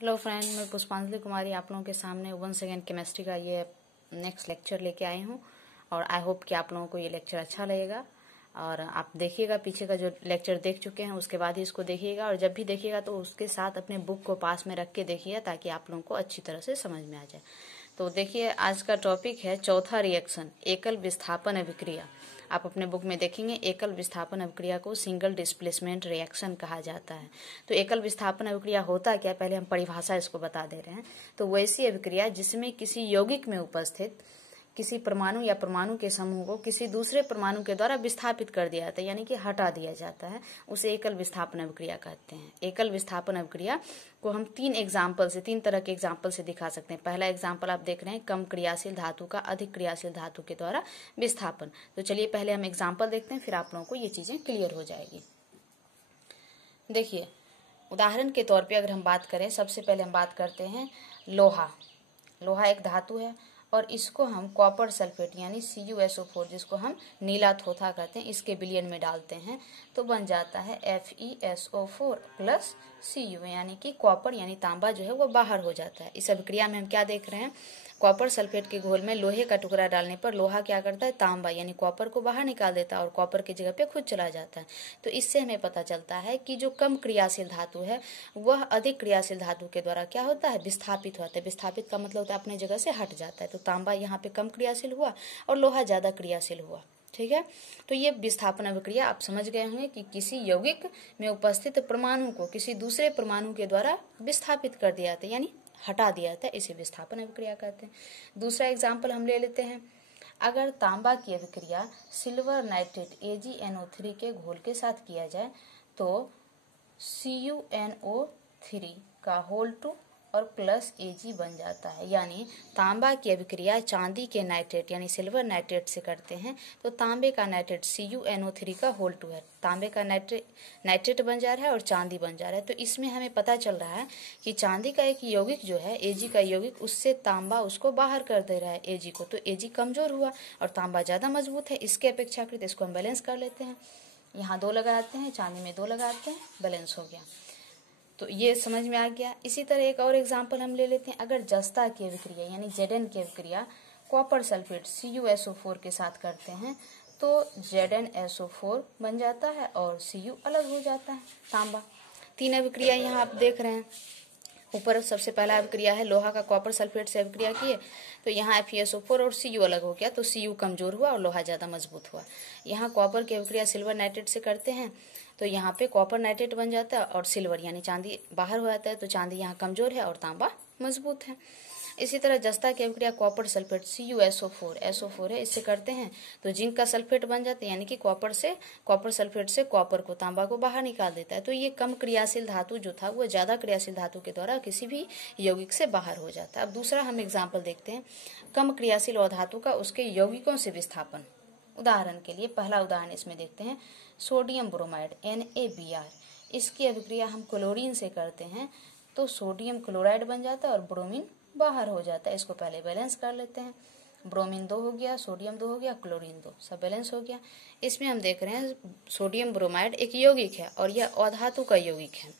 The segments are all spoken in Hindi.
हेलो फ्रेंड, मैं पुष्पांजलि कुमारी आप लोगों के सामने वंस अगेन केमिस्ट्री का ये नेक्स्ट लेक्चर लेके आई हूँ। और आई होप कि आप लोगों को ये लेक्चर अच्छा लगेगा। और आप देखिएगा, पीछे का जो लेक्चर देख चुके हैं उसके बाद ही इसको देखिएगा। और जब भी देखिएगा तो उसके साथ अपने बुक को पास में रख के देखिएगा ताकि आप लोगों को अच्छी तरह से समझ में आ जाए। तो देखिए, आज का टॉपिक है चौथा रिएक्शन, एकल विस्थापन अभिक्रिया। आप अपने बुक में देखेंगे एकल विस्थापन अभिक्रिया को सिंगल डिस्प्लेसमेंट रिएक्शन कहा जाता है। तो एकल विस्थापन अभिक्रिया होता क्या है, पहले हम परिभाषा इसको बता दे रहे हैं। तो वैसी अभिक्रिया जिसमें किसी यौगिक में उपस्थित किसी परमाणु या परमाणु के समूह को किसी दूसरे परमाणु के द्वारा विस्थापित कर दिया जाता है, यानी कि हटा दिया जाता है, उसे एकल विस्थापन अभिक्रिया कहते हैं। एकल विस्थापन अभिक्रिया को हम तीन तरह के एग्जाम्पल से दिखा सकते हैं। पहला एग्जाम्पल आप देख रहे हैं, कम क्रियाशील धातु का अधिक क्रियाशील धातु के द्वारा विस्थापन। तो चलिए पहले हम एग्जाम्पल देखते हैं, फिर आप लोगों को ये चीजें क्लियर हो जाएगी। देखिए, उदाहरण के तौर पे अगर हम बात करें, सबसे पहले हम बात करते हैं लोहा। लोहा एक धातु है और इसको हम कॉपर सल्फेट यानी CuSO4, जिसको हम नीला थोथा कहते हैं, इसके विलयन में डालते हैं तो बन जाता है FeSO4 प्लस Cu, यानी कि कॉपर यानी तांबा जो है वो बाहर हो जाता है। इस अभिक्रिया में हम क्या देख रहे हैं, कॉपर सल्फेट के घोल में लोहे का टुकड़ा डालने पर लोहा क्या करता है, तांबा यानी कॉपर को बाहर निकाल देता है और कॉपर की जगह पे खुद चला जाता है। तो इससे हमें पता चलता है कि जो कम क्रियाशील धातु है वह अधिक क्रियाशील धातु के द्वारा क्या होता है, विस्थापित होता है। विस्थापित का मतलब होता है अपने जगह से हट जाता है। तो तांबा यहाँ पे कम क्रियाशील हुआ और लोहा ज्यादा क्रियाशील हुआ। ठीक है, तो ये विस्थापन अभिक्रिया आप समझ गए होंगे कि किसी यौगिक में उपस्थित परमाणु को किसी दूसरे परमाणु के द्वारा विस्थापित कर दिया जाता है, यानी हटा दिया जाता है, इसे विस्थापन अभिक्रिया कहते हैं। दूसरा एग्जाम्पल हम ले लेते हैं, अगर तांबा की अभिक्रिया सिल्वर नाइट्रेट AgNO3 के घोल के साथ किया जाए तो CuNO3 का होल 2 और प्लस Ag बन जाता है। यानी तांबा की अभिक्रिया चांदी के नाइट्रेट यानी सिल्वर नाइट्रेट से करते हैं तो तांबे का नाइट्रेट CuNO3 का होल 2 है, तांबे का नाइट्रेट बन जा रहा है और चांदी बन जा रहा है। तो इसमें हमें पता चल रहा है कि चांदी का एक यौगिक जो है Ag का यौगिक, उससे तांबा उसको बाहर कर दे रहा है Ag को, तो Ag कमजोर हुआ और तांबा ज्यादा मजबूत है इसके अपेक्षाकृत। इसको हम बैलेंस कर लेते हैं, यहाँ 2 लगाते हैं, चांदी में 2 लगाते हैं, बैलेंस हो गया। तो ये समझ में आ गया। इसी तरह एक और एग्जांपल हम ले लेते हैं, अगर जस्ता की अभिक्रिया यानी Zn की अभिक्रिया कॉपर सल्फेट CuSO4 के साथ करते हैं तो ZnSO4 बन जाता है और Cu अलग हो जाता है, तांबा। 3 अभिक्रिया यहाँ आप देख रहे हैं। ऊपर सबसे पहला अभिक्रिया है लोहा का कॉपर सल्फेट से अभिक्रिया किए तो यहाँ FeSO4 और Cu अलग हो गया, तो Cu कमजोर हुआ और लोहा ज्यादा मजबूत हुआ। यहाँ कॉपर की अभिक्रिया सिल्वर नाइट्रेट से करते हैं तो यहाँ पे कॉपर नाइट्रेट बन जाता है और सिल्वर यानी चांदी बाहर हो जाता है, तो चांदी यहाँ कमजोर है और तांबा मजबूत है। इसी तरह जस्ता की अभिक्रिया कॉपर सल्फेट SO4 है, इससे करते हैं तो जिंक का सल्फेट बन जाता है, यानी कि कॉपर सल्फेट से कॉपर को तांबा को बाहर निकाल देता है। तो ये कम क्रियाशील धातु जो था वो ज्यादा क्रियाशील धातु के द्वारा किसी भी यौगिक से बाहर हो जाता है। अब दूसरा हम एग्जाम्पल देखते हैं, कम क्रियाशील अधातु का उसके यौगिकों से विस्थापन। उदाहरण के लिए पहला उदाहरण इसमें देखते हैं, सोडियम ब्रोमाइड NaBr, इसकी अभिक्रिया हम क्लोरीन से करते हैं तो सोडियम क्लोराइड बन जाता है और ब्रोमीन बाहर हो जाता है। इसको पहले बैलेंस कर लेते हैं, ब्रोमीन 2 हो गया, सोडियम 2 हो गया, क्लोरीन 2, सब बैलेंस हो गया। इसमें हम देख रहे हैं सोडियम ब्रोमाइड एक यौगिक है और यह अधातु का यौगिक है,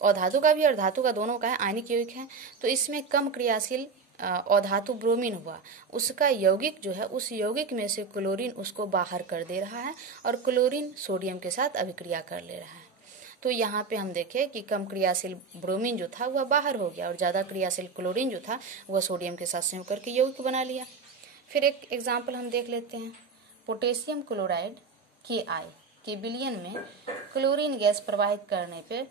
अधातु का भी और धातु का दोनों का है, आयनिक यौगिक है। तो इसमें कम क्रियाशील अधातु ब्रोमीन हुआ, उसका यौगिक जो है उस यौगिक में से क्लोरीन उसको बाहर कर दे रहा है और क्लोरीन सोडियम के साथ अभिक्रिया कर ले रहा है। तो यहाँ पे हम देखें कि कम क्रियाशील ब्रोमीन जो था वह बाहर हो गया और ज्यादा क्रियाशील क्लोरीन जो था वह सोडियम के साथ संयोग करके यौगिक बना लिया। फिर एक एग्जाम्पल हम देख लेते हैं, पोटेशियम क्लोराइड Ki के विलयन में क्लोरीन गैस प्रवाहित करने पे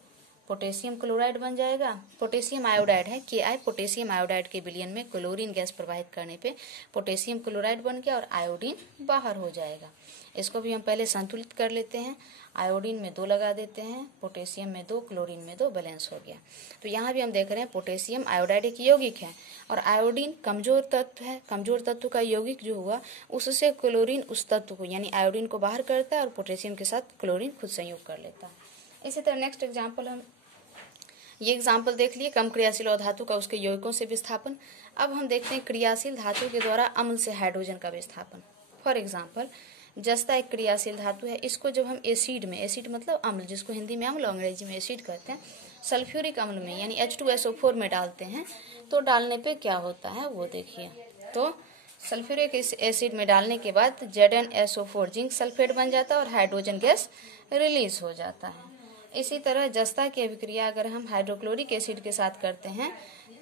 पोटेशियम क्लोराइड बन जाएगा। पोटेशियम आयोडाइड है Ki, पोटेशियम आयोडाइड के विलयन में क्लोरीन गैस प्रवाहित करने पे पोटेशियम क्लोराइड बन गया और आयोडीन बाहर हो जाएगा। इसको भी हम पहले संतुलित कर लेते हैं, आयोडीन में 2 लगा देते हैं, पोटेशियम में 2, क्लोरीन में 2, बैलेंस हो गया। तो यहाँ भी हम देख रहे हैं पोटेशियम आयोडाइड एक यौगिक है और आयोडीन कमजोर तत्व है, कमजोर तत्व का यौगिक जो हुआ उससे क्लोरीन उस तत्व को यानी आयोडीन को बाहर करता है और पोटेशियम के साथ क्लोरीन खुद संयोग कर लेता है। इसी तरह नेक्स्ट एग्जाम्पल हम ये एग्जाम्पल देख लिए, कम क्रियाशील धातु का उसके यौगिकों से विस्थापन। अब हम देखते हैं क्रियाशील धातु के द्वारा अम्ल से हाइड्रोजन का विस्थापन। फॉर एग्जाम्पल जस्ता एक क्रियाशील धातु है, इसको जब हम एसिड मतलब अम्ल, जिसको हिंदी में अम्ल अंग्रेजी में एसिड कहते हैं, सल्फ्यूरिक अम्ल में यानी H2SO4 में डालते हैं तो डालने पे क्या होता है वो देखिए। तो सल्फ्यूरिक एसिड में डालने के बाद ZnSO4 जिंक सल्फेट बन जाता है और हाइड्रोजन गैस रिलीज हो जाता है। इसी तरह जस्ता की अभिक्रिया अगर हम हाइड्रोक्लोरिक एसिड के साथ करते हैं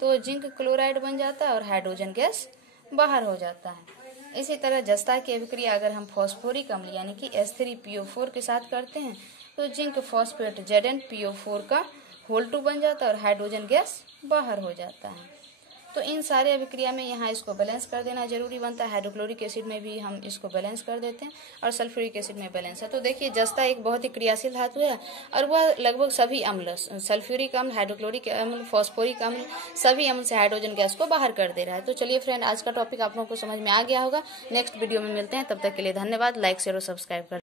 तो जिंक क्लोराइड बन जाता है और हाइड्रोजन गैस बाहर हो जाता है। इसी तरह जस्ता की अभिक्रिया अगर हम फॉस्फोरिक अम्ल यानी कि H3PO4 के साथ करते हैं तो जिंक फॉस्फेट ZnPO4 का होल 2 बन जाता है और हाइड्रोजन गैस बाहर हो जाता है। तो इन सारे अभिक्रिया में यहाँ इसको बैलेंस कर देना जरूरी बनता है। हाइड्रोक्लोरिक एसिड में भी हम इसको बैलेंस कर देते हैं और सल्फ्यूरिक एसिड में बैलेंस है। तो देखिए जस्ता एक बहुत ही क्रियाशील धातु है और वह लगभग सभी अम्ल, सल्फ्यूरिक अम्ल, हाइड्रोक्लोरिक अम्ल, फॉस्फोरिक अम्ल, सभी अम्ल से हाइड्रोजन गैस को बाहर कर दे रहा है। तो चलिए फ्रेंड, आज का टॉपिक आप लोगों को समझ में आ गया होगा। नेक्स्ट वीडियो में मिलते हैं, तब तक के लिए धन्यवाद। लाइक शेयर और सब्सक्राइब कर